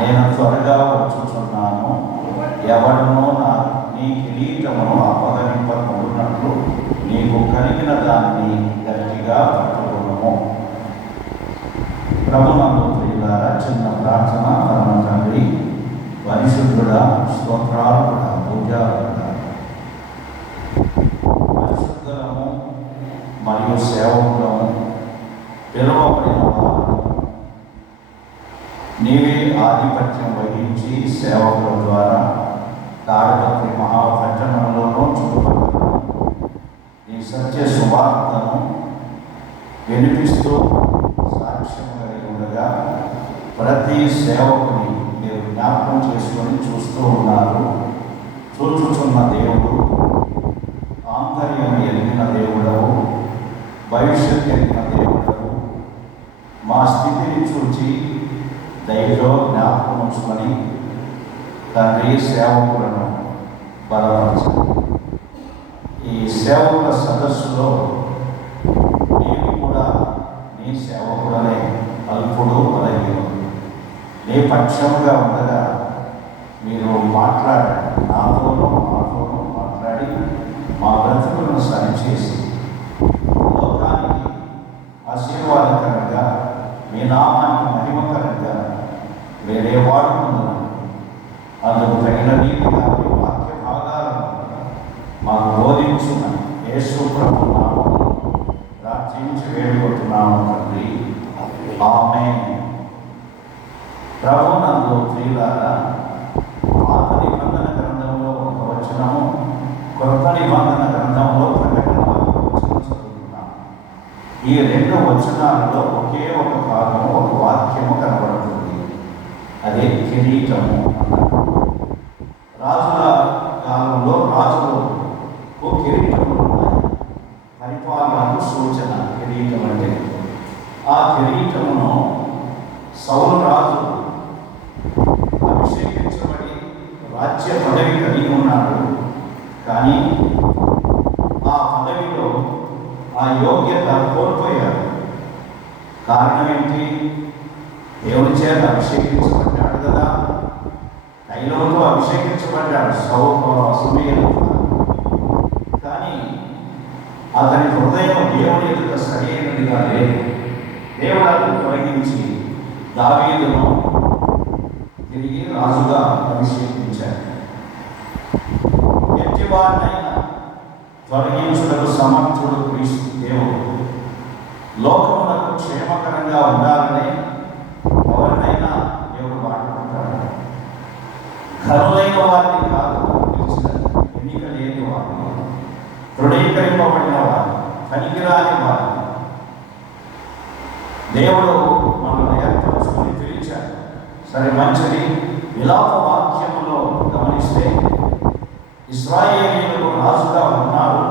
నేను త్వరగా వచ్చుచున్నాను, ఎవడనో నీ కిరీటమును అపహరింపకుండానట్లు నీకు కలిగిన దాన్ని గట్టిగా పట్టుకున్నాము. ప్రభునందు ప్రియులారా, చిన్న ప్రార్థన. పరమ తండ్రి, పరిశుద్ధుడా, స్తోత్రాలుడా, పూజారుడా, పరిశుద్ధులము మరియు సేవకులము పిలువబడిన వారు నీవే ఆధిపత్యం వహించి సేవకుల ద్వారా తాడపత్రి మహాపట్టణంలోనూ చుట్టుపక్కల నీ సత్య సువార్తను వినిపిస్తూ సాక్ష్యం కలిగి ఉండగా ప్రతి సేవకుని మీరు జ్ఞాపకం చేసుకొని చూస్తూ ఉన్నారు. చూచుచున్న దేవుడు, ఆంతర్యం ఎరిగిన దేవుడవు, భవిష్యత్ ఎరిగిన దేవుడవు. మా స్థితిని చూచి దయలో జ్ఞాపకం ఉంచుకొని తండ్రి సేవకులను బలపరచండి. ఈ సేవకుల సదస్సులో నేను కూడా నీ సేవకులనే అల్పుడు బలహీనుడు. నీ పక్షముగా ఉండగా మీరు మాట్లాడండి, మాతోనూ మాట్లాడి మా బ్రతుకులను సరిచేసి లోకానికి ఆశీర్వాదకరంగా మీ నామానికి మహిమకరంగా వేరే వాడుకుంటున్నాను. అందుకు తగిన రీతిగా మీ వాక్య భాగాలను మాకు బోధించుమని యేసు ప్రభు నామములో ప్రార్థించి వేడుకుంటున్నాము తండ్రి, ఆమేన్. ప్రభునందు ప్రియులారా, పాత నిబంధన గ్రంథంలో ఒక వచనము, కొత్త నిబంధన గ్రంథంలో ప్రకటన వచనం చదువుతున్నాము. ఈ రెండు వచనాలలో ఒకే ఒక భాగము, ఒక వాక్యము కనబడుతుంది. అదే కిరీటము అన్నారు. రాజుల కాలంలో రాజులకు కిరీటములు ఉన్నాయి. పరిపాలనకు సూచన కిరీటం అంటే. ఆ కిరీటమును సౌలు రాజు అభిషేకించబడి రాజ్య పదవి కలిగి ఉన్నాడు. కానీ ఆ పదవిలో ఆ యోగ్యత కోల్పోయాడు. కారణం ఏంటి? దేవుని చేత అభిషేకించబడ్డాడు కదా, తైలంతో అభిషేకించబడ్డాడు సమూయేలు. కానీ అతని హృదయం దేవుని ఎదుట సరైనదిగా లేదు. దేవుడు అతను తొలగించి దావీదును తిరిగి రాజుగా అభిషేకించాడు. ఎట్టివారినైనా తొలగించుటకు సమర్థుడు క్రీస్తు దేవుడు. లోకములకు క్షేమకరంగా ఉండాలని ఎవరినైనా దేవుడు మాట్లాడుతాడు. ఘనులైన వారిని కాదు పిలిచినది, ఎన్నిక లేని వారిని, తృణీకరింపబడిన వారిని, పనికిరాని వారిని దేవుడు మనల్ని ఏర్పరచుకొని పిలిచాడు. సరే, మంచిది. విలాప వాక్యములో గమనిస్తే ఇశ్రాయేలీయులు రాజుగా ఉన్నారు,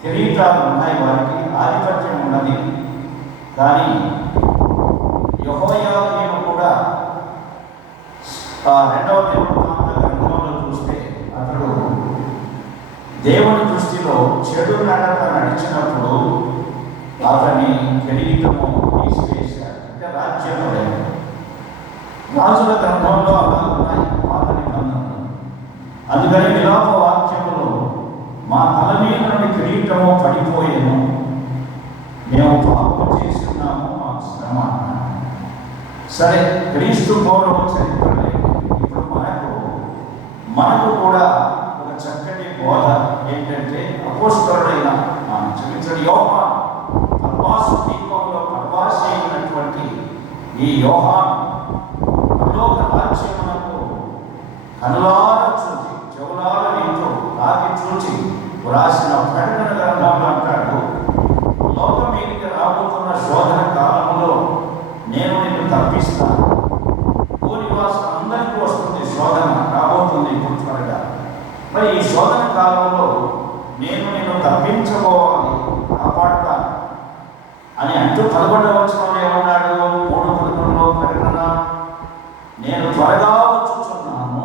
కిరీటాలు ఉన్నాయి, వారికి ఆధిపత్యం ఉన్నది. కానీ యెహోయాకీము కూడా రెండవ దినవృత్తాంత గ్రంథంలో చూస్తే అతడు దేవుని దృష్టిలో చెడు నడక నడిచినప్పుడు అతని కిరీటము తీసివేశాడు. అంటే రాజ్యములే. రాజుల గ్రంథంలో అలా ఉన్నాయి పాత నిబంధనలు. అందుకని విలాప వాక్యములో మా తల మీద నుండి కిరీటము పడిపోయేను, మేము పాపం చేస్తున్నాము, మాకు శ్రమ. సరే, క్రీస్తు పూర్వం చరిత్ర లేదు. ఇప్పుడు మనకు కూడా ఒక చక్కటి బోధ ఏంటంటే, అపోస్తలుడైన చరిత్ర యోహాను, పద్మాసు దీపంలో పద్మాసి అయినటువంటి ఈ యోహాను పరలోక రాజ్యమునకు కనులార చూచి, చెవులార వింటూ, తాకి చూచి రాసిన ప్రకటన గ్రంథంలో అంటాడు, లోకం మీదకి రాబోతున్న శోధన కాలంలో నేను నిన్ను తప్పిస్తాను. భూనివాసం అందరికీ వస్తుంది, శోధన రాబోతుంది ఇప్పుడు త్వరగా. మరి ఈ శోధన కాలంలో నేను నిన్ను తప్పించబోవాలి, కాపాడుతాను అని అంటూ 11వ వచనంలో ఏమన్నాడు? 3:11లో ప్రకటన, నేను త్వరగా వచ్చుచున్నాను,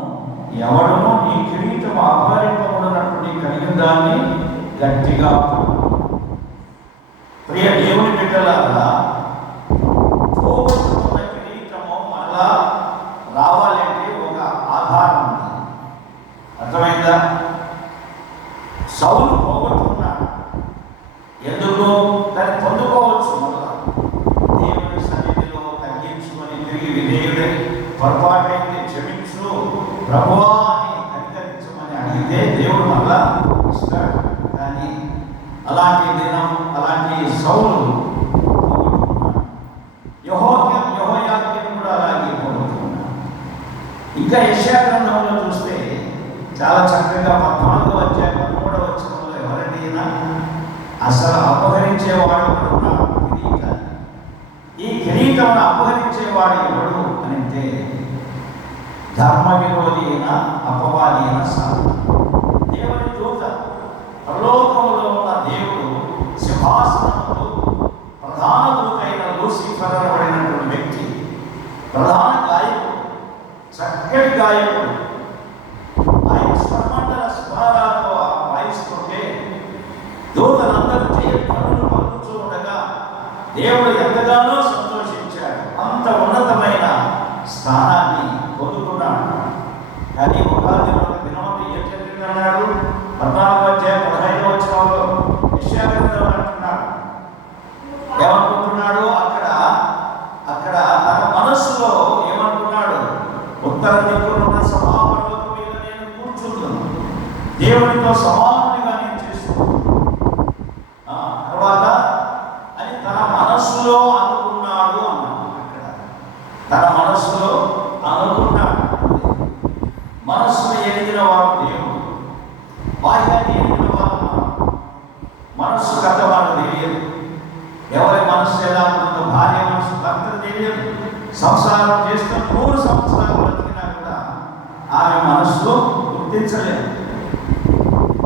ఎవడును నీ కిరీటం అపహరింపబడినట్టు నీ కలిగిన దాన్ని గట్టిగా ప్రియ దేవుని బిడ్డలారా, పోగొట్టుకున్న కిరీటము మరలా పొరపాటైంది క్షమించు ప్రభువా అని కనికరించమని అడిగితే దేవుడు మళ్ళా ఇస్తాడు. కానీ అలాంటి దినం అలాంటి సౌలు యెహోయాకీము కూడా అలాగే పోగొట్టుకున్నాడు. ఇంకా యెషయా గ్రంథంలో చూస్తే చాలా చక్కగా 14వ అధ్యాయం 13వ వచనంలో ఎవరైనా అసలు అపహరించేవాడు ఉన్నాడు కిరీటాన్ని. ఈ కిరీటమును అపహరించేవాడు ఎవడు అని అంటే ధర్మ విరోధి అయిన అపవాది అయిన సాతాను. దేవుని దూత పరలోకములో ఉన్న దేవుడు సింహాసనములో ప్రధాన దూత అయిన లూసిఫర్ అనబడినటువంటి వ్యక్తి, ప్రధాన గాయకుడు, చక్కటి గాయకుడు, ఆయన స్వరమండల స్వరాలతో వాయిస్తుంటే దూతలందరూ కన్నులు పలుకుతూ ఉండగా దేవుడు ఎంతగానో సంతోషించాడు. అంత ఉన్నతమైన స్థానాన్ని పొందుకున్నాడు. కానీ ఒక దినమంతా ఏం జరిగిందన్నాడు? 14వ అధ్యాయం 15వ వచనంలో యెషయా గ్రంథం అంటున్నాడు. ఏమనుకుంటున్నాడు? అక్కడ తన మనస్సులో ఏమనుకున్నాడు? ఉత్తర దిక్కున ఉన్న సభాపర్వతం మీద నేను కూర్చున్నాను, దేవునితో సమానంగా నేను చేసుకున్నాను తర్వాత అని తన మనస్సులో అనుకున్నాడు అన్నాడు. అక్కడ తన మనస్సులో అనుకున్నాడు. మనస్సును ఎరిగిన వాడు దేవుడు, బాహ్యాన్ని ఎరిగిన వాడు మనస్సు కథ వాడు తెలియదు. ఎవరి మనస్సు ఎలా ఉంటుందో భార్య మనస్సు భర్త తెలియదు. సంసారం చేస్తూ 100 సంవత్సరాలు బ్రతికినా కూడా ఆమె మనస్సు గుర్తించలేదు.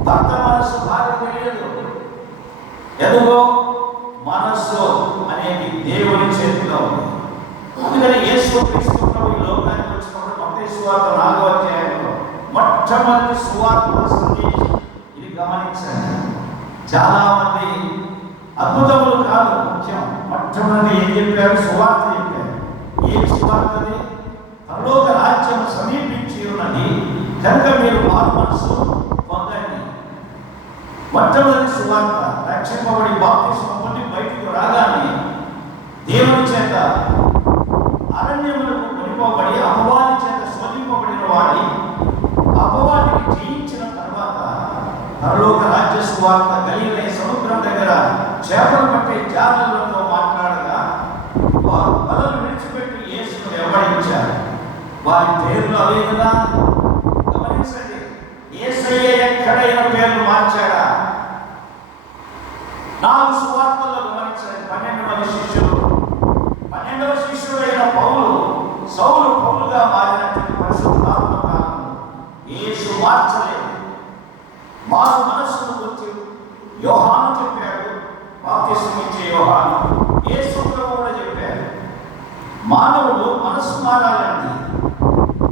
భర్త మనస్సు భార్య తెలియదు. ఎదుగో మనస్సు అనేది దేవుని చేతిలో ఉంది. అందుకని యేసు క్రీస్తు ప్రభు ఈ లోకానికి వచ్చినప్పుడు మత్తయి సువార్త 4వ అధ్యాయంలో మొట్టమొదటి సువార్త సందేశం ఇది గమనించండి. చాలా మంది అద్భుతములు కాదు ముఖ్యం, మొట్టమొదటి ఏం చెప్పారు? సువార్త చెప్పారు. ఏ సువార్తది? పరలోక రాజ్యం సమీపించి ఉన్నది కనుక మీరు మారు మనసు పొందండి. మొట్టమొదటి సువార్త రక్షింపబడి బాప్తిస్మం పొంది బయటకు రాగానే దేవుని చేత అరణ్యములకు కొనిపోబడి అపవాది చేత శోధింపబడిన వాడి అపవాదిని జయించిన తర్వాత పరలోక రాజ్య సువార్త గలిలయ సముద్రం దగ్గర చేపలు పట్టే జాలలతో మాట్లాడగా వారు వలలు విడిచిపెట్టి యేసును వెంబడించారు. వారి పేర్లు అవే కదా. గమనించండి, యేసయ్య ఎక్కడైనా పేర్లు మార్చాడా? 4 సువార్తల్లో గమనించండి. 12 మంది శిష్యులు, 12వ శిష్యుడైన సౌలు పౌలుగా మారినటువంటి పరిశుద్ధాత్మ కాలంలో యేసు మార్చలేదు. మారు మనస్సును గురించి యోహాను చెప్పాడు. బాప్తిస్మం ఇచ్చే యోహాను యేసు ప్రభువు కూడా చెప్పారు. మానవుడు మనస్సు మారాలండి.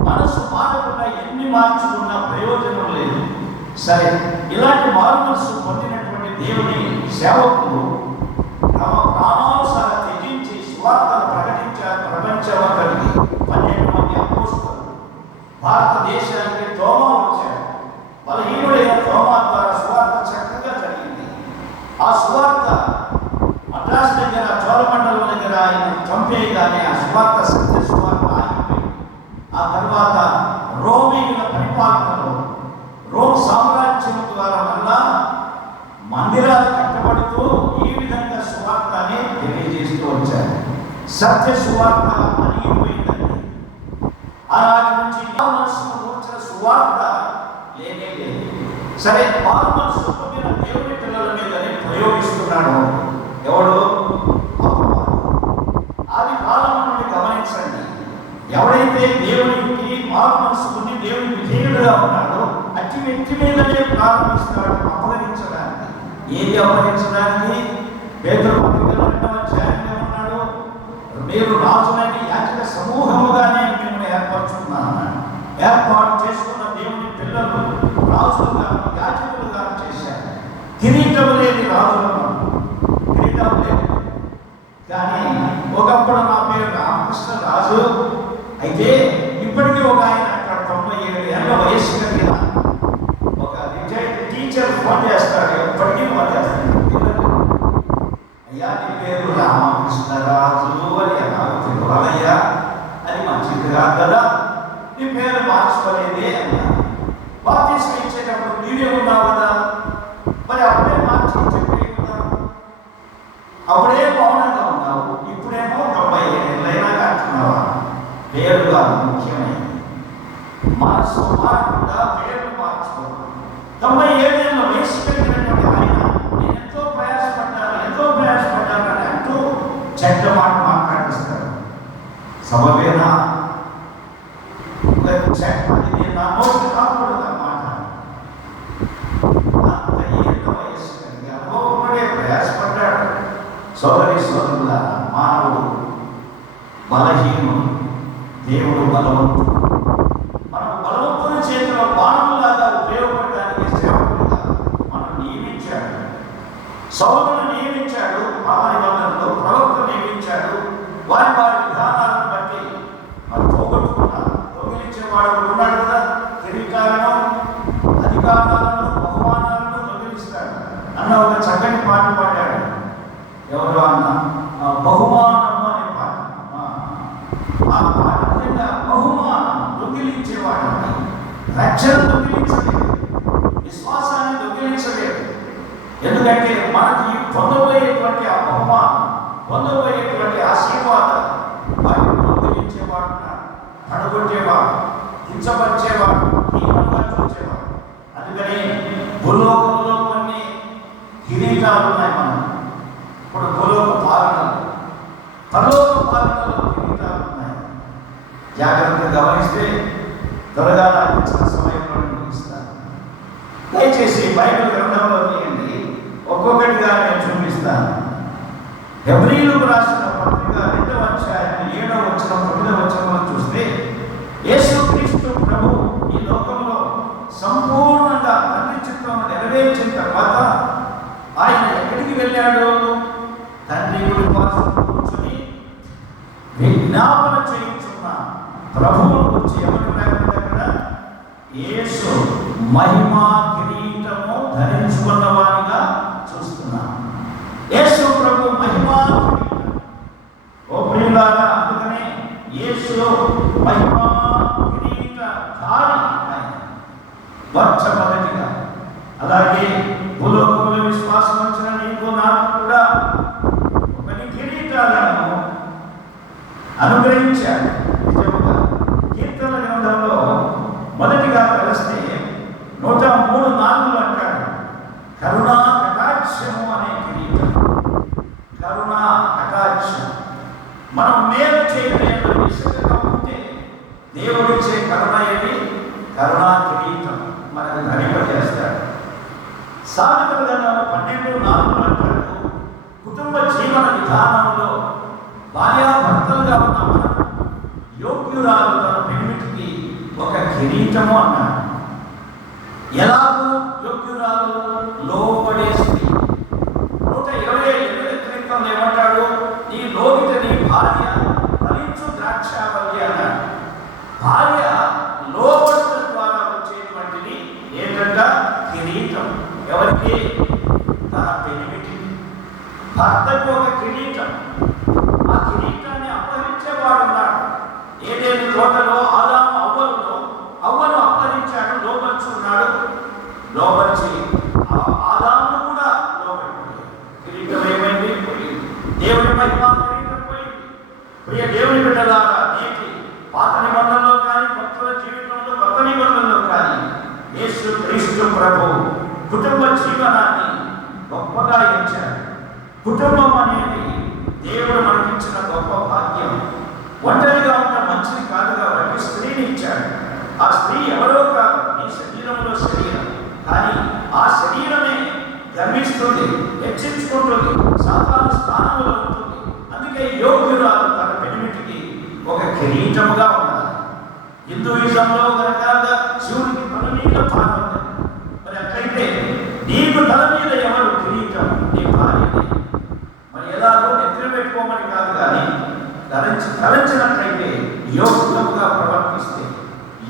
మనస్సు మారకుండా ఎన్ని మార్చుకున్నా ప్రయోజనం లేదు. సరే, ఇలాంటి మారు మనస్సు పొందినటువంటి దేవుని సేవకులు తమ ప్రాణానుసార త్యజించి సువార్తను ప్రకటించారు. ప్రపంచమంతటికి 12 మంది అపోస్తలులు. భారతదేశానికి తోమా వచ్చారు. బలహీనుడైన తోమా ద్వారా సువార్త చక్కగా జరిగింది. ఆ సువార్త మద్రాసు దగ్గర చోళమండలం దగ్గర ఆయన చంపేయగానే ఆ సువార్త సత్య సువార్త ఆగిపోయింది. ఆ తర్వాత రోమీయుల పరిపాలనలో రోమ్ సామ్రాజ్యం ద్వారా మళ్ళా మందిరాలు కట్టబడుతూ ఈ విధంగా సువార్తని తెలియజేస్తూ వచ్చారు. సత్య సువార్త అణిగిపోయిందండి. ఆనాటి నుంచి మారు మనస్సును కూర్చిన సువార్త లేనే లేదు. సరే, మారు మనస్సు పొందిన దేవుని పిల్లల మీదనే ప్రయోగిస్తున్నాడు ఎవడు? ఆది కాలం నుండి గమనించండి, ఎవడైతే దేవునికి మారు మనస్సు పొంది దేవునికి విధేయుడుగా ఉన్నాడో అట్టి వ్యక్తి మీదనే ప్రారంభిస్తాడు అపహరించడానికి. ఏది అపహరించడానికి? పేతురు పత్రికలో 2వ అధ్యాయంలో ఉన్నాడు, మీరు రాజులని యాజక సమూహముగా నేను మిమ్మల్ని ఏర్పరచుకున్నాను. ఏర్పాటు చేసుకున్న దేవుని పిల్లలు రాజులుగా యాజకులుగా చేశారు. కిరీటం లేని రాజులను, కిరీటం లేదు. కానీ ఒకప్పుడు నా పేరు రామకృష్ణ రాజు అయితే ఇప్పటికీ ఒక ఆయన అక్కడ 97 ఏళ్ళ వయస్సు కలిగిన ఒక రిటైర్డ్ టీచర్ ఫోన్ చేస్తాడు. ఎప్పటికీ ఫోన్ చేస్తాడు, అయ్యా నీ పేరు రామకృష్ణరాజు అని నాకు తెలియాలయ్యా, అది మంచిది కాదు కదా కాదు, ముఖ్యమైనది. మనసు మారకుండా పేర్లు మార్చుకోవాలి. 97 ఏళ్ళ వయసు కలిగినటువంటి ఆయన నేను ఎంతో ప్రయాసపడ్డాను అని అంటూ చెడ్డ మాట మాట్లాడిస్తారు. సబబేనా? అది నా నోటి కాకూడదు అన్నమాట. అంత ఏళ్ళ వయసు కలిగి అనుభవముడే ప్రయాసపడ్డాడు. సోదరుల మానవుడు బలహీనుడు, దేవుడు బలవంతుడు. మనం బలవంతుని చేతిలో బాణములాగా ఉపయోగపడడానికి సేవకులుగా మనం నియమించాడు. సౌలును నియమించాడు, పాత నిబంధనలో ప్రవక్త నియమించాడు. వారి విధానాలను బట్టి మనం పోగొట్టుకున్నారు. దొంగిలించేవాడు ఉన్నాడు కదా, కిరీటాలను, అధికారాలను, బహుమానాలను దొంగిలిస్తాడు అన్న ఒక చక్కని పాట పాడాడు. ఎవరు అన్న బహుమానము అనే పాట. ఆ పాట నిజంగా బహుమానం దొంగిలించేవాడని, రక్షణ దొంగిలించలేదు, విశ్వాసాన్ని దొంగిలించలేదు. ఎందుకంటే మనకి పొందబోయేటువంటి ఆ బహుమానం, పొందబోయేటువంటి ఆశీర్వాదం వాటిని దొంగిలించేవాడు, పడగొట్టేవాడు, హింసపరిచేవాడు, హీనంగా చూసేవాడు. అందుకని భూలోకంలో కొన్ని కిరీటాలు ఉన్నాయి. మనం ఇప్పుడు భూలోక పాలనలు, పరలోక పాలనలో కిరీటాలు ఉన్నాయి. జాగ్రత్తగా గమనిస్తే త్వరగా నాకు ఇచ్చిన సమయంలో ముగిస్తాను. దయచేసి బైబిల్ గ్రంథంలో తీయండి, ఒక్కొక్కటిగా నేను చూపిస్తాను. హెబ్రీయులకు రాసిన పత్రిక 2వ అధ్యాయం 7వ వచనం 9వ వచనంలో చూస్తే యేసుక్రీస్తు ప్రభు ఈ లోకంలో సంపూర్ణంగా తండ్రి చిత్తమును నెరవేర్చిన తర్వాత ఆయన ఎక్కడికి వెళ్ళాడు? తండ్రి కుడి పార్శ్వమున కూర్చొని విజ్ఞాపన చేయించున్న ప్రభువును గురించి ఎవరు రాయబడింది అక్కడ? యేసు మహిమా కిరీటము ధరించుకున్నవానిగా చూస్తున్నాం. యేసు ప్రభు మహిమా కిరీటం. ఓ ప్రియులారా, అందుకనే యేసు మహిమా కిరీటధారి ఆయన మొట్టమొదటిగా. అలాగే భూలోకంలో విశ్వాసం వచ్చిన నీకు నాకు కూడా ఒకటి కిరీటాలను అనుగ్రహించాడు. నిజముగా కీర్తన గ్రంథంలో మొదటిగా కలిస్తే 103:4 అంటాడు, కరుణా కటాక్షము అనే కిరీటం. కరుణా కటాక్షం. మనం మేలు చేయలేని విషయంగా ఉంటే దేవుడిచ్చే కరుణ ఏది? కరుణా కిరీటం మనకు ధరింపజేస్తాడు. సామెతల గ్రంథంలో 12:4 అంటాడు, కుటుంబ జీవన విధానంలో భార్యాభర్తలుగా ఉన్న మనం యోగ్యురాలు తన పెనిమిటికి ఒక కిరీటము అన్నాడు. ఎలాగూ యోగ్యురాలు లోపడే స్త్రీ. 127 క్రితం ఏమంటాడు? నీ లోగిట నీ భార్య ఫలించు ద్రాక్షావల్లి అన్నాడు. భార్య లోపడటం ద్వారా వచ్చేటువంటిది ఏంటంట? కిరీటం. ఎవరికి? తన పెనిమిటి. భర్తకు ఒక కిరీటం. ఆ కిరీటాన్ని అపహరించేవాడు ఉన్నాడు. ఏదేని తోటలో ఆదాము అవ్వను అపహరించాడు, లోపరుచున్నాడు. లోపరిచి ఆదామును కూడా లోపడి కిరీటం ఏమైంది? పోయింది. దేవుని మహిమ కిరీటం పోయింది. ప్రియ దేవుని బిడ్డలారా, నేటి పాత నిబంధనలో కానీ, భక్తుల జీవితంలో, కొత్త నిబంధనలో కానీ యేసు క్రీస్తు ప్రభు కుటుంబ జీవనాన్ని గొప్పగా ఎంచాడు. కుటుంబం అనేది దేవుడు మనకిచ్చిన గొప్ప భాగ్యం. ఒంటరిగా ఉన్న మంచిది కాదు కాబట్టి స్త్రీని ఇచ్చాడు. ఆ స్త్రీ ఎవరో కాదు, నీ శరీరంలో శరీరం. కానీ ఆ శరీరమే గర్విస్తుంది, హెచ్చించుకుంటుంది, సాతాను స్థానంలో ఉంటుంది. అందుకే యోగ్యురాలు తన పెనిమిటికి ఒక కిరీటముగా ఉండాలి. హిందూయిజంలో రకరకాలుగా శివుడికి తల మీద భాగం. మరి అట్లయితే నీకు తల మీద ఎవరు కిరీటం? నీ భార్యని. మరి ఎలాగో నెత్తిన పెట్టుకోమని కాదు, కానీ ధరించినట్లయితే యోగ్యముగా ప్రవర్తిస్తే,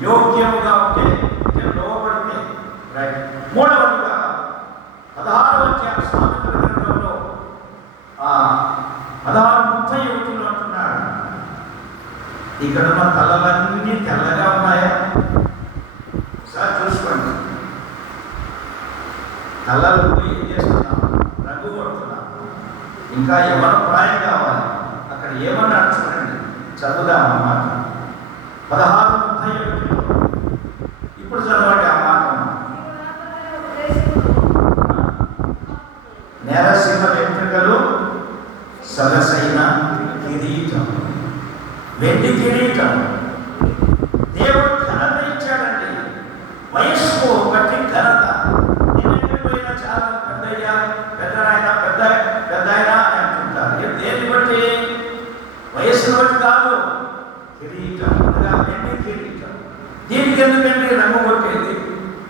యోగ్యముగా ఉంటే, లోపడితే రైట్. మూడవదిగా 16వ అధ్యాయం సామెతల గ్రంథంలో 16:31 అంటున్నాడు, ఇక్కడ ఉన్న తలలన్నీ తెల్లగా ఉన్నాయా? సార్ చూసుకోండి. తలలు ఏం చేస్తున్నాం? రంగు కొడుతున్నాం. ఇంకా ఎవరు ప్రాయం కావాలి? అక్కడ ఏమన్నాడు చూడండి, చదువుదామన్నమాట. 16:31. ఇప్పుడు చదవండి ఆ మాట. నేరసింహ వెంట్రుకలు, సొగసైన కిరీటం, వెండి కిరీటం. దేవుడు ఘనత ఇచ్చాడండి. వయస్సు బట్టి ఘనత. పోయినా చాలా పెద్దయ్యా, పెద్దనాయన, పెద్ద ఆయన అంటుంటారు. దేన్ని బట్టి? వయస్సును బట్టి కాదు. కిరీటం, వెండి కిరీటం. దీనికి ఎందుకంటే రంగు కొట్టేది?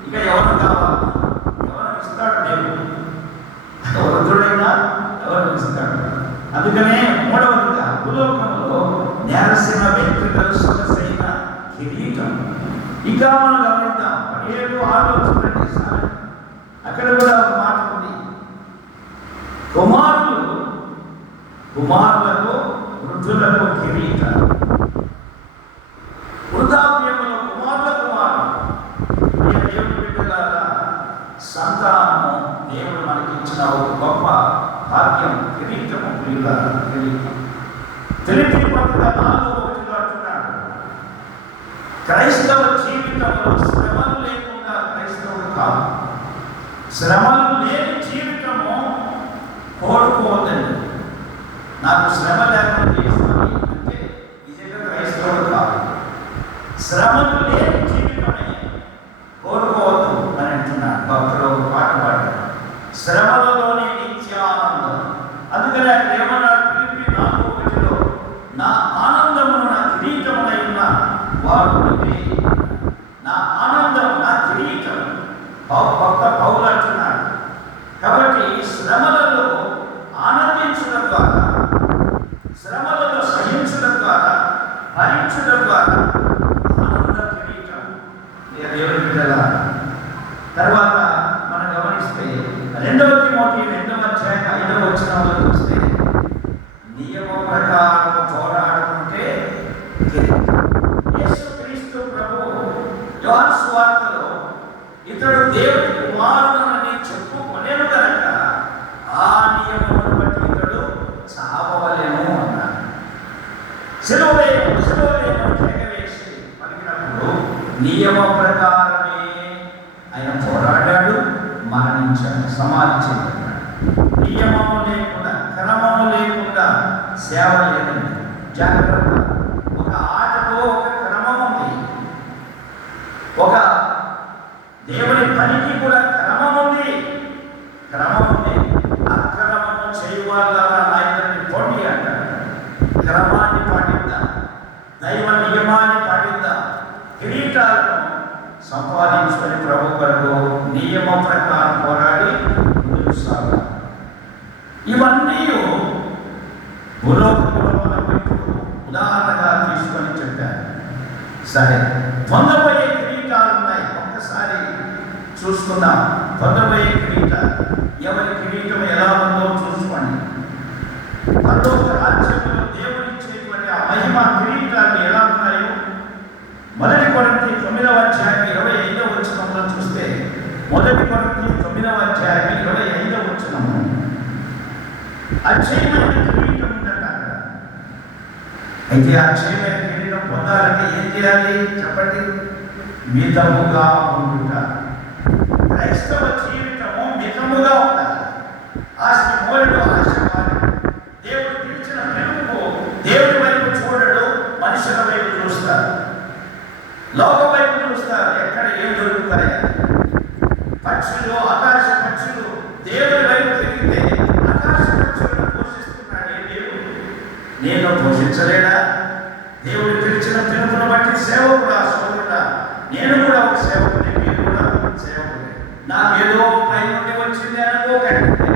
ఇక ఎవరు కావాలి? ఎవరు ఇస్తాడు దేవుడు? వృద్ధుడైనా ఎవరు ఇస్తాడు? అందుకనే మూడవదిగా భూలోకంలో నేరసిన వెంట్రుకలు, సొగసైన కిరీటం. ఇంకా మనం గమనిద్దాం. 17:6 చూడండి సార్. అక్కడ కూడా ఒక మాట ఉంది. కుమారులకు వృద్ధులకు కిరీటాలు. వృద్ధాప్యములో దేవుని బిడ్డలారా, సంతానము దేవుడు మనకి ఇచ్చిన ఒక గొప్ప భాగ్యం. కిరీటము కిరీటం. తెలిపి పత్రిక 4:1 అంటున్నాడు, క్రైస్తవ జీవితంలో శ్రమలు లేకుండా క్రైస్తవుడు కాదు. శ్రమలు లేని జీవితము కోరుకోవద్దండి. నాకు శ్రమ లేకుండా చేస్తాను అంటే నిజంగా క్రైస్తవుడు కాదు. శ్రమలు లేని జీవితమే కోరుకోవద్దు అని అంటున్నాడు భక్తులు. ఒక పాట పాడారు, శ్రమలలోనే నిత్యానందం. అందుకని అక్కడ ఏమన్నాడు? ఫిలిప్పీ 4:1, నా ఆనందమును నా కిరీటమునై ఉన్న వాడు నీవే. నా ఆనందం, నా కిరీటం. భక్త పౌలు అంటున్నాడు. కాబట్టి శ్రమలలో ఆనందించడం ద్వారా, శ్రమలలో సహించడం ద్వారా, భరించడం ద్వారా ఆనంద కిరీటం దేవుని బిడ్డల. తర్వాత మనం గమనిస్తే 2 తిమోతి 2:5 చూస్తే, నియమ ప్రకారం పోరాడుకుంటే యేసుక్రీస్తు ప్రభువు యోహాను సువార్తలో ఇతడు దేవుని కుమారుడని చెప్పుకొనెను గనక ఆ నియమమును బట్టి ఇతడు చావవలెను అన్నాడు. సిలువవేయమని తెగవేసి పలికినప్పుడు నియమ ప్రకారమే ఆయన పోరాడాడు, మరణించాడు, సమాధి చేయబడ్డాడు. నియమము లేకుండా, క్రమము లేకుండా సేవ లేదండి. జాగ్రత్త. ఒక ఆటలో ఒక క్రమం ఉంది. ఒక దేవుని పనికి కూడా క్రమం ఉంది. అక్రమము చేయవాళ్ళ నాయకుడిని పోటీ అంటారు. క్రమాన్ని పాటిద్దాం, దైవ నియమాన్ని పాటిద్దాం. కిరీటాలను సంపాదించుకొని ప్రభు కొరకు నియమ ప్రకారం పోరాడి ముందుకు సాగాలి. ఇవన్నీ భూలోకంలో మనం ఉదాహరణగా తీసుకొని చెప్పారు. సరే, పొందబోయే కిరీటాలు ఉన్నాయి. ఒక్కసారి చూసుకుందాం. పొందబోయే కిరీటాలు, ఎవరి కిరీటం ఎలా ఉందో చూసుకోండి. పరలోక రాజ్యంలో దేవుడు ఇచ్చేటువంటి ఆ మహిమ కిరీటాలు ఎలా ఉన్నాయో 1 కొరింథీ 9:25 చూస్తే, 1 కొరింథీ 9:25 అక్షయమైన కిరీటం ఉందట. అయితే అక్షయమైన కిరీటం పొందాలంటే ఏం చేయాలి చెప్పండి? మితముగా ఉండుట. క్రైస్తవ జీవితము మితముగా ఉండాలి. ఆస్తి మూలడు ఆశవాడు. దేవుడు పిలిచిన పిలుపు దేవుడి వైపు చూడడు, మనుషుల వైపు చూస్తారు, లోక వైపు చూస్తారు. ఎక్కడ ఏం దొరుకుతాయి? పక్షులు, ఆకాశ పక్షులు దేవుడి వైపు తిరిగితే ఆకాశ పక్షులను పోషిస్తున్నాడే దేవుడు. నేను పోషించలేడా? దేవుడు పిలిచిన పిలుపును బట్టి సేవకుడా, సోదరుడా, నేను కూడా ఒక సేవకుడే, మీరు కూడా సేవకుడే. నాకేదో పై నుండి వచ్చింది అనుకోకండి.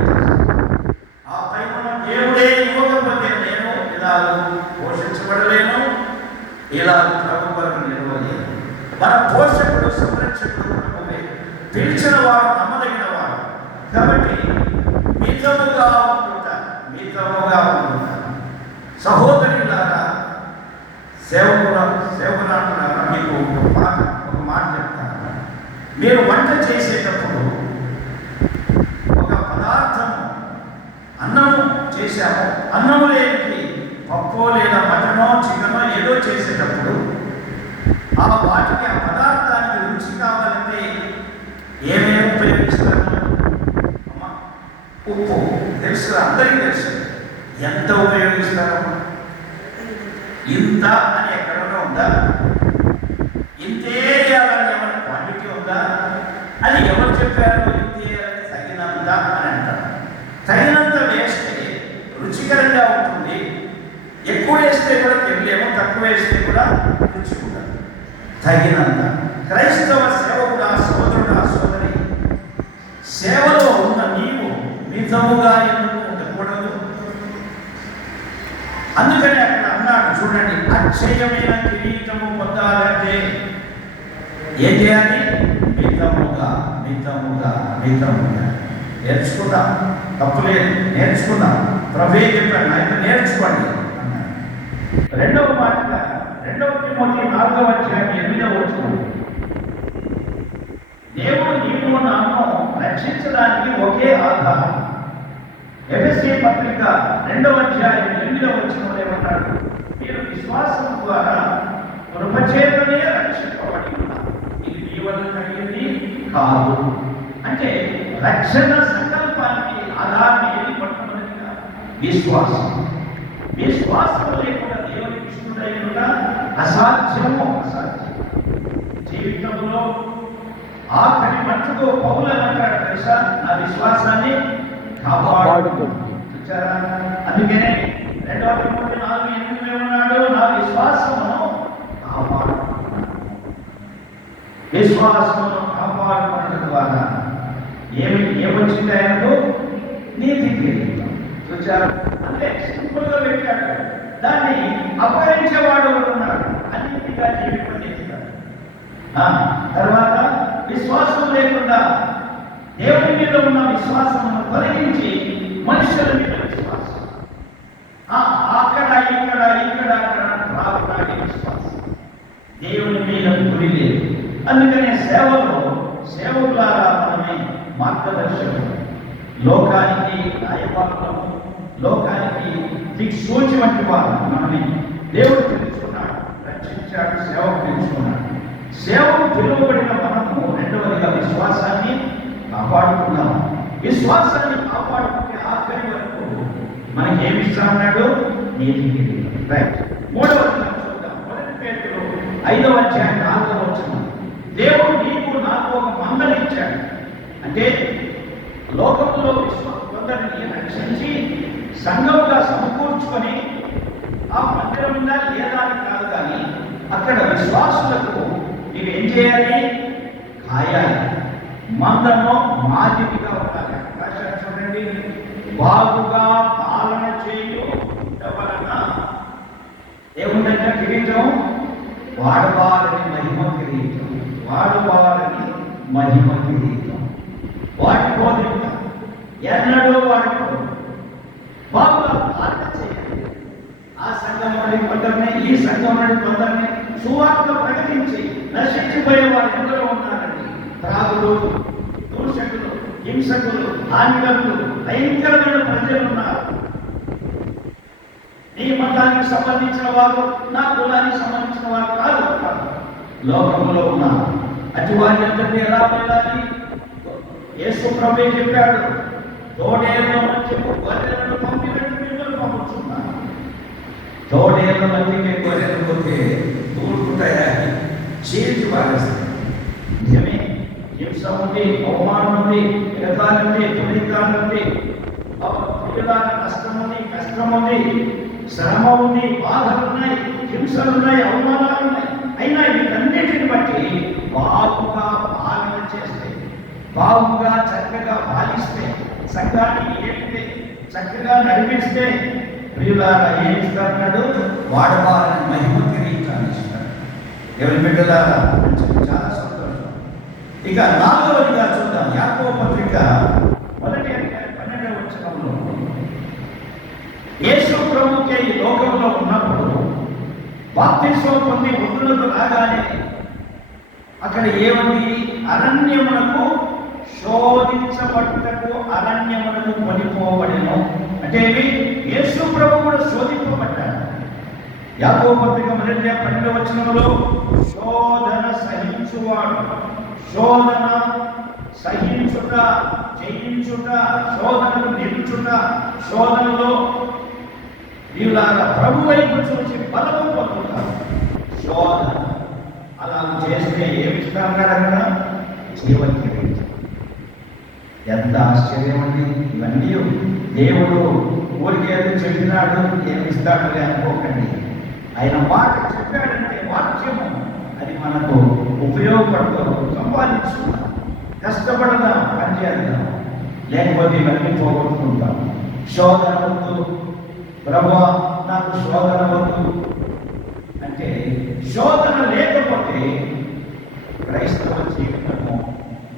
ఆ పై ఉన్న దేవుడే ఇవ్వకపోతే నేను ఇలా పోషించబడలేను, ఇలా ప్రభు వరకు నిలవలేను. మన పోషకుడు, సంరక్షకుడు ప్రభువే. పిలిచిన వాడు నమ్మదగిన వాడు. కాబట్టి మితముగా ఉండుట. సహోదరులారా, సేవకులారా, మీకు ఒక మాట చెప్తాను. మీరు వంట చేసేటప్పుడు ఒక పదార్థం, అన్నము చేశాము, అన్నము లేని పప్పు లేదా మటనో చికెనో ఏదో చేసేటప్పుడు ఎంత ఉపయోగిస్తారు? ఇంత అని ఎక్కడన్నా ఉందా? ఇంతే చేయాలని ఏమైనా క్వాంటిటీ ఉందా? అది ఎవరు చెప్పారు? ఇంతే అని తగినంత అని అంటారు. తగినంత వేస్తే రుచికరంగా ఉంటుంది. ఎక్కువ వేస్తే కూడా తెలియము, తక్కువ వేస్తే కూడా రుచి ఉండదు. తగినంత. క్రైస్తవ సేవకుడా, సోదరుడా, సోదరి, సేవలో ఉన్న నీవు మితముగా ఎందుకు ఉండకూడదు? అందుకని అక్కడ అన్నాడు చూడండి, అక్షయమైన కిరీటము పొందాలంటే ఏం చేయాలి? మితముగా, మితముగా, మితముగా నేర్చుకుందాం. తప్పులేదు, నేర్చుకుందాం. ప్రభే చెప్పాడు, ఆయన నేర్చుకోండి అన్నాడు. రెండవ మాటగా 2 తిమోతి 4వ అధ్యాయం 8వ వచనం, దేవుడు నీవు నన్ను రక్షించడానికి ఒకే ఆధారం. ఎఫెసీ పత్రిక 2వ అధ్యాయం 8వ వచనంలో ఏమన్నాడు? మీరు విశ్వాసం ద్వారా కృపచేతనే రక్షింపబడి ఉన్నారు. ఇది మీ వల్ల కలిగింది కాదు. అంటే రక్షణ సంకల్పానికి ఆధారం ఏది? మొట్టమొదటిగా విశ్వాసం. విశ్వాసం లేకుండా దేవుని ఇష్టమైనట అసాధ్యము. అసాధ్యం. జీవితంలో ఆఖరి మట్టుకు పౌలు అంటాడు తెలుసా, నా విశ్వాసాన్ని కాపాడుకుంటారా. అందుకనే 2 తిమోతి 4:8 ఉన్నాడు, నా విశ్వాసమును కాపాడుకుంటున్నాను. విశ్వాసమును కాపాడుకోవడం ద్వారా ఏమొచ్చింది? ఆయనకు నీతి కిరీటం. చూచారు అంటే సింపుల్ గా పెట్టాడు. దాన్ని అపహరించేవాడు ఉన్నాడు, అన్నిటిగా జీవింపజేస్తాడు. తర్వాత విశ్వాసం లేకుండా దేవుని మీద ఉన్న విశ్వాసమును తొలగించి మనుషుల మీద విశ్వాసం, అక్కడ ఇక్కడ ఇక్కడ అక్కడ రావడానికి విశ్వాసం, దేవుని మీద గురి లేదు. అందుకనే సేవకులారా మనమే మార్గదర్శకులు, లోకానికి నాయకులము, లోకానికి దిక్సూచి వంటి వారు మనమే. దేవుడు తెలుసుకున్నాడు, రక్షించాడు, సేవకు తెలుసుకున్నాడు. సేవకు పిలువబడిన మనము రెండవదిగా విశ్వాసాన్ని కాపాడుకున్నాము. విశ్వాసాన్ని కాపాడుకుంటే ఆఖరి వరకు మనకి ఏమి ఇస్తామన్నాడు? నీతి కిరీటం. రైట్. 3వదిగా చూద్దాం. 1 పేతురు 5వ అధ్యాయం 4వ వచనం, దేవుడు నీకు నాకు ఒక మందను ఇచ్చాడు. అంటే లోకంలో కొందరిని రక్షించి సంఘముగా సమకూర్చుకొని ఆ మందిరం ఉందా లేదా అని కాదు, కానీ అక్కడ విశ్వాసులకు నీవు ఏం చేయాలి? కాయాలి. మందను మాదిరిగా ఉండాలి. రాశారు చూడండి, బాగుగా పాలన చేయు వలన ఏముందంటే కిరీటం, వాడవాలని మహిమ కిరీటం, వాడవాలని మహిమ కిరీటం. వాటి బోధించ ఎన్నడూ వాడుకో, బాగుగా పాలన చేయాలి. ఆ సంఘం నుండి కొందరిని, ఈ సంఘం నుండి కొందరిని సువార్త ప్రకటించి నశించిపోయే వారు ఎందరో ఉన్నారండి. త్రాగులు, దూషకులు, హింసకులు, హానికరులు, భయంకరమైన ప్రజలు ఉన్నారు. నీ మతానికి సంబంధించిన వారు, నా కులానికి సంబంధించిన వారు కాదు, లోకంలో ఉన్నారు. అటు వారి అందరినీ ఎలా వెళ్ళాలి? యేసు ప్రభువే చెప్పాడు, తోడేళ్ళ మధ్య గొర్రెలను పంపినట్టు మిమ్మల్ని పంపుతున్నారు. తోడేళ్ళ మధ్యకి గొర్రెలు పోతే ఊరుకుంటాయా? చీల్చి పారేస్తాయి. నిజమే. హింస ఉంది, అవమానం ఉంది, ఎగతాళి ఉంది, తుడికాలు ఉంది, కష్టం ఉంది, కష్టం ఉంది, శ్రమ ఉంది, బాధలు ఉన్నాయి, హింసలు ఉన్నాయి, అవమానాలు ఉన్నాయి. అయినా వీటన్నిటిని బట్టి బాగుగా పాలన చేస్తే, బాగుగా చక్కగా పాలిస్తే, సంఘాన్ని ఏమిటే చక్కగా నడిపిస్తే ప్రియులారా ఏమి ఇస్తాడు? వాడవాలని మహిమ కిరీటాన్ని ఇస్తాడు. ఎవరి బిడ్డలారా చాలా సంతోషం. ఇక 4వదిగా చూద్దాం. యాకోబు పత్రిక 1వ అధ్యాయం 12వ వచనంలో, యేసు ప్రభువుకే ఈ లోకంలో ఉన్నప్పుడు బాప్తిస్మం పొంది వృద్ధులకు రాగానే అక్కడ ఏముంది? అరణ్యమునకు శోధించబడుటకు అరణ్యమునకు కొనిపోబడెను. అంటే యేసు ప్రభు కూడా శోధింపబడ్డాడు. యాకోబు పత్రిక 1వ వచనంలో శోధన సహించువాడు, శోధన సహించుట, జయించుట, శోధనకు నిలుచుట, శోధనలో వీళ్ళ ప్రభు వైపు చూసి బలము పొందుతారు. శోధన అలా చేస్తే ఏమిస్తారన్నా జీవన కిరీటం. ఎంత ఆశ్చర్యం అండి! ఇవన్నీ దేవుడు ఊరికి ఏదో చెప్పినాడు ఏమిస్తాడు అనుకోకండి. ఆయన మాట చెప్పాడంటే వాక్యము అది మనకు ఉపయోగపడతాం. సంపాదించుకుంటాం, కష్టపడదాం, పనిచేద్దాం. లేకపోతే ఇవన్నీ పోగొట్టుకుంటాం. శోధన వద్దు ప్రభువా, నాకు శోధన వద్దు అంటే శోధన లేకపోతే క్రైస్తవ జీవితము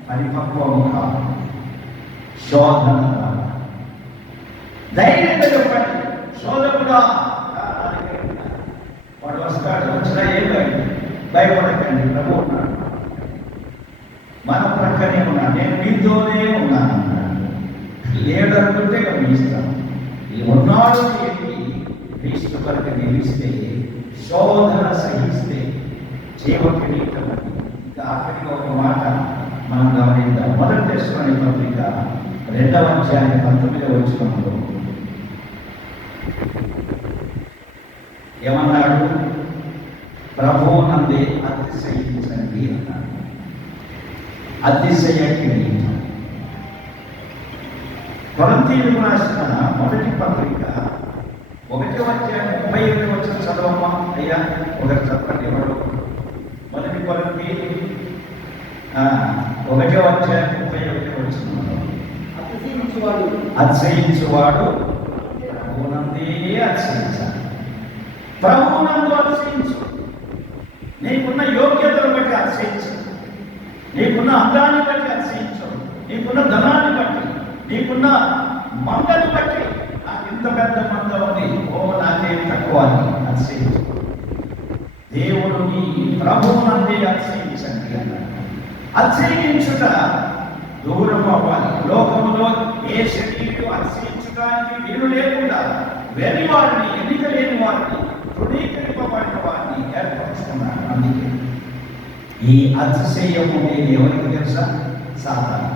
పరిపక్వము కాదు. శోధన ధైర్యంగా చెప్పండి. శోధకుడా వాడు వస్తాడు, వచ్చినా ఏం భయపడకండి, ప్రభు ఉన్నాడు, మన ప్రక్కనే ఉన్నాడు, నేను మీతోనే ఉన్నాను అన్నాడు. లేడనుకుంటే గమనిస్తాను. ఈ ఉన్నాడు ఏంటి? క్రీస్తు కొరకు నిలిస్తే, శోధన సహిస్తే జీవ కిరీటం. ఇంకా ఆఖరికి ఒక మాట మనం గమనిద్దాం. మొదటి తెస్సలోని పత్రిక 2వ అధ్యాయం 19వ వచనంలో ఏమన్నాడు? ప్రభువునందే అతిశయించండి అన్నాడు. అతిశయ కిరీటం. కొరింథీయులకు రాసిన మొదటి పత్రిక 1వ అధ్యాయం 38వ వచనం చదవమ్మా. అయ్యా ఒకటి చెప్పండి. ఎవరు? మొదటి కొరింథీ 1వ అధ్యాయం 31వ వచనంలో అతిశయించువాడు ప్రభువునందే అతిశయించాలి. ప్రభువునందు అతిశయించు. నీకున్న యోగ్యతను బట్టి అతిశయించు, నీకున్న అందాన్ని బట్టి అతిశయించు, నీకున్న ధనాన్ని బట్టి, నీకున్న మందను బట్టి. నాకు ఇంత పెద్ద మంద ఉంది, ఓ నాకేం తక్కువ అని అతిశయించు. దేవుడు నీ ప్రభువునందే అతిశయించండి అన్నాడు. అతిశయించుట దూరం అవ్వాలి. లోకంలో ఏ శరీరం అతిశయించడానికి వీలు లేకుండా వెని వారిని, ఎన్నిక లేని వారిని, తృణీకరింపబడిన వారిని ఏర్పరుచుకున్నాడు. అందుకే ఈ అతిశయము నేను ఎవరికి తెలుసా? సాతాను.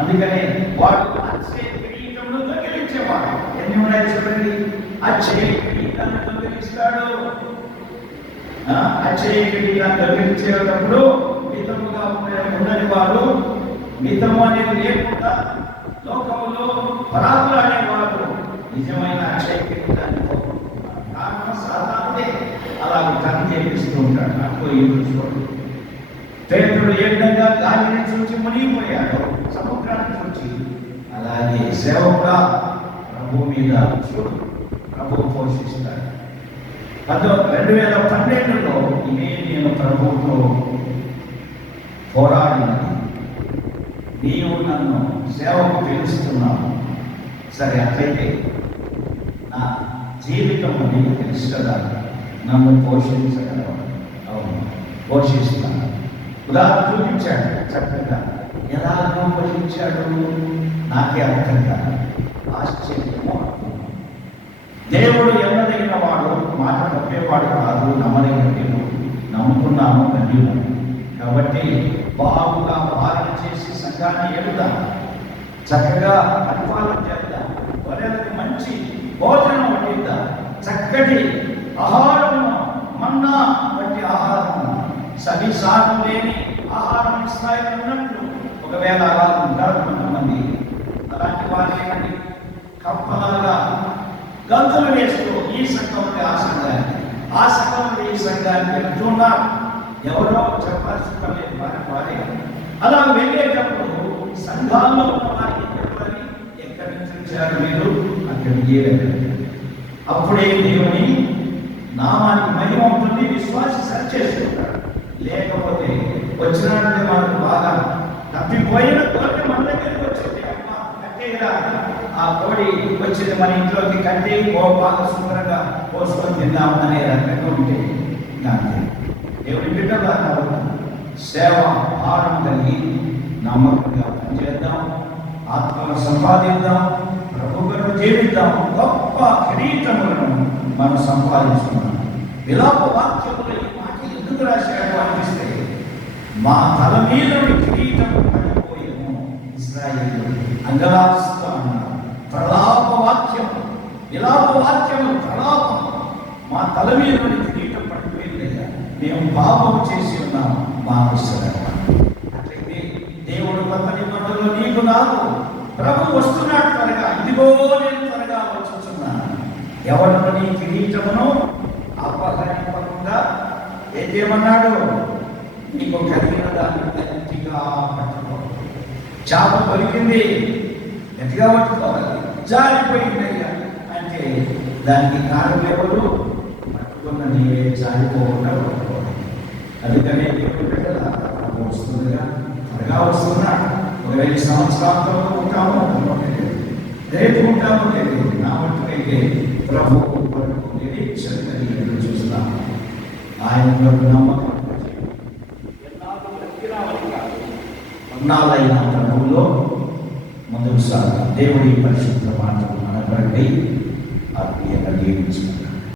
అందుకనే వాడు అతిశయ కిరీటంలో దొంగిలించేవాడు. ఎన్ని ఉన్నాయి చూడండి. అతిశయ కిరీటాన్ని దొంగిలిస్తాడు. అతిశయ కిరీటాన్ని దొంగిలించేటప్పుడు మితముగా ఉన్నది వారు, మితము అనేది లేకుండా లోకంలో పరాకులు అనేవారు నిజమైన అక్షయ కిరీటాన్ని పోగొట్టుకున్నారు. కారణం సాధారణే అలాగే కన్ను చేపిస్తూ ఉంటాడు. నాకు ఈ చూడు, పేతుడు ఏ విధంగా గాలిని చూచి మునిగిపోయాడు, సముద్రాన్ని చూచి, అలాగే సేవ కూడా ప్రభు మీద చూడు, ప్రభు పోషిస్తాడు. 2012లో ఇదే నేను ప్రభువుతో పోరాడినది. నీవు నన్ను సేవకు పిలుస్తున్నావు, సరే అట్లయితే నా జీవితం నీకు తెలుసు కదా, నన్ను పోషించగలవు. అవును, పోషిస్తాను. ఉదాహరణ చూపించాడు చక్కగా. ఎలాగో పోషించాడు నాకే అర్థం కాదు, ఆశ్చర్యము. దేవుడు ఎన్నదగిన వాడు, మాట తప్పేవాడు కాదు, నమ్మదగిన దేవుడు. నమ్ముకున్నాము ధన్యులు. కాబట్టి బాగుగా పాలన చేసి సంఘాన్ని ఎదుగుదాం, చక్కగా పరిపాలన చేద్దాం, గొర్రెలకు మంచి భోజనం వండిద్దాం, చక్కటి ఆహారము, మన్నా వంటి ఆహారము, సవిసారం లేని ఆహారం ఇస్రాయేలు ఉన్నట్లు. ఒకవేళ అలా ఉంటారు కొంతమంది, అలాంటి వారి కప్పలాగా గంతులు వేస్తూ ఈ సంఘం నుండి ఆ సంఘాన్ని, ఆ సంఘం నుండి ఈ సంఘాన్ని వెళ్తున్నారు. ఎవరో చెప్పాల్సిన పర్లేదు, వారే అలా వెళ్ళేటప్పుడు సంఘాల్లో ఉన్న వారికి చెప్పాలి, ఎక్కడి నుంచి వచ్చారు మీరు, అక్కడికి అప్పుడే దేవుని నామానికి మహిమ ఉంటుంది, విశ్వాసి సరి చేసుకుంటాడు. లేకపోతే వచ్చినట్టు మనకు బాగా తప్పిపోయిన కోరిక మన దగ్గరికి వచ్చింది. అమ్మ కట్టేరా, ఆ కోడి వచ్చింది మన ఇంట్లోకి, కట్టి బాగా శుభ్రంగా పోసుకొని తిందాం అనే రకంగా ఉంటే అంతే. దేవుడి బిడ్డగా సేవ భారం కలిగి నమ్మకంగా పనిచేద్దాం, ఆత్మను సంపాదిద్దాం, ప్రభు కొరకు జీవిద్దాం. గొప్ప కిరీటములను మనం సంపాదించుకున్నాం. విలాప వాక్యములు ఈ మాట ఎందుకు రాశాడు అనిపిస్తే, మా తల మీద కిరీటం పడిపోయేమో ఇశ్రాయేలు అంగలాస్తా అన్నారు. ప్రలాప వాక్యం విలాప వాక్యము ప్రలాపం మా తల మీద నుండి కిరీటం పడిపోయిందయ్యా, మేము పాపం చేసి ఉన్నాం, మాకు శ్రమ. అట్లయితే దేవుడు కొత్త నిబంధనలో నీకు నాకు ప్రభు వస్తున్నాడు త్వరగా, ఇదిగో నేను త్వరగా వచ్చుచున్నాను. ఎవరు నీ కిరీటమును అపహరింపకుండా ఏం చేయమన్నాడు? నీకు కలిగిన దాన్ని గట్టిగా పట్టుకో. చాప పలికింది, గట్టిగా పట్టుకోవాలి. జారిపోయిందయ్యా అంటే దానికి కారణం ఎవరు? పట్టుకున్న నీవే జారిపోకుండా పట్టుకోవాలి. అందుకనే వస్తుందిగా, త్వరగా వస్తున్నాడు. 20 సంవత్సరాలతో ఉంటాము, రేపు ఉంటాము లేదు. నా మట్టుకైతే ప్రభు నిరీక్షణ కలిగి ఎదురు చూస్తున్నాము. ఆయన నమ్మకం ఉన్నాలైన ప్రభువులో ముందుకు సాగు. దేవుడి పరిశుద్ధ మాటలు మనకండి ఆత్మీయంగా జీవించుకుంటారు.